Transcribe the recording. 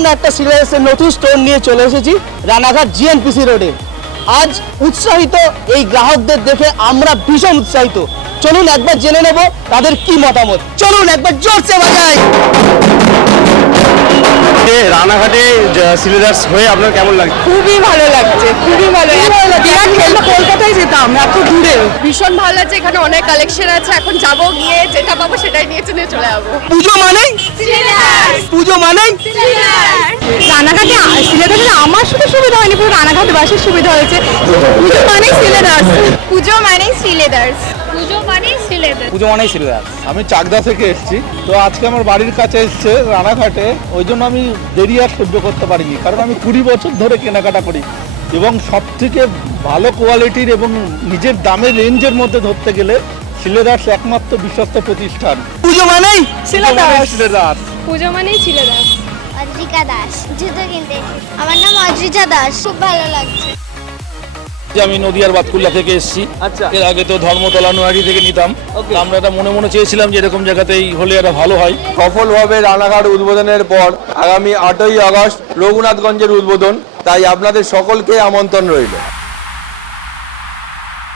আমরা একটা সিলেবাসের নতুন স্টোর নিয়ে চলে এসেছি রানাঘাট জিএনপিসি রোডে। আজ উৎসাহিত এই গ্রাহকদের দেখে আমরা ভীষণ উৎসাহিত। চলুন একবার জেনে নেব তাদের কি মতামত। চলুন একবার জোরসে বাজাই। রানাঘাটে সিলেবাস হয়ে আপনার কেমন লাগে? খুবই ভালো লাগছে, খুবই ভালো। বিরাট খেলতে কলকাতায় যেতাম এত দূরে। ভীষণ ভালো লাগছে, এখানে অনেক কালেকশন আছে। এখন যাবো, গিয়ে যেটা পাবো সেটাই নিয়ে চলে যাবো। পুজো মানেই পুজো মানেই রানাঘাটে সিলেদার্স আমার শুধু সুবিধা হয়নি, পুরো রানাঘাটবাসীর সুবিধা হয়েছে। পুজো মানেই সিলেদার্স, পুজো মানেই সিলেদার্স, পুজো মানে সিলেবাস। পুজো মানেই সিলেবাস। আমি চাকদা থেকে এসেছি, তো আজকে আমার বাড়ির কাছে এসছে রানাঘাটে, ওই জন্য আমি দেরি আর সহ্য করতে পারিনি, কারণ আমি 20 বছর ধরে কেনাকাটা করি এবং সব থেকে ভালো কোয়ালিটির এবং নিজের দামের রেঞ্জের মধ্যে ধরতে গেলে সিলেদার্স একমাত্র বিশ্বস্ত প্রতিষ্ঠান। পুজো মানেই সিলেদার্স। পুজো মানেই সিলেবাস। অদ্রিকা দাস জুতো কিনতে এসেছি। আমার নাম অদ্রিজা দাস। খুব ভালো লাগছে। আমি নদিয়ার বাতকুল্লা থেকে এসেছি। আচ্ছা। এর আগে তো ধর্মতলা নোয়ারি থেকে নিতাম। আমরা এটা মনে মনে চেয়েছিলাম যে এরকম জায়গাতেই হলে এটা ভালো হয়। সফলভাবে রানাঘাট উদ্বোধনের পর আগামী 8ই আগস্ট রঘুনাথগঞ্জের উদ্বোধন, তাই আপনাদের সকলকে আমন্ত্রণ রইল।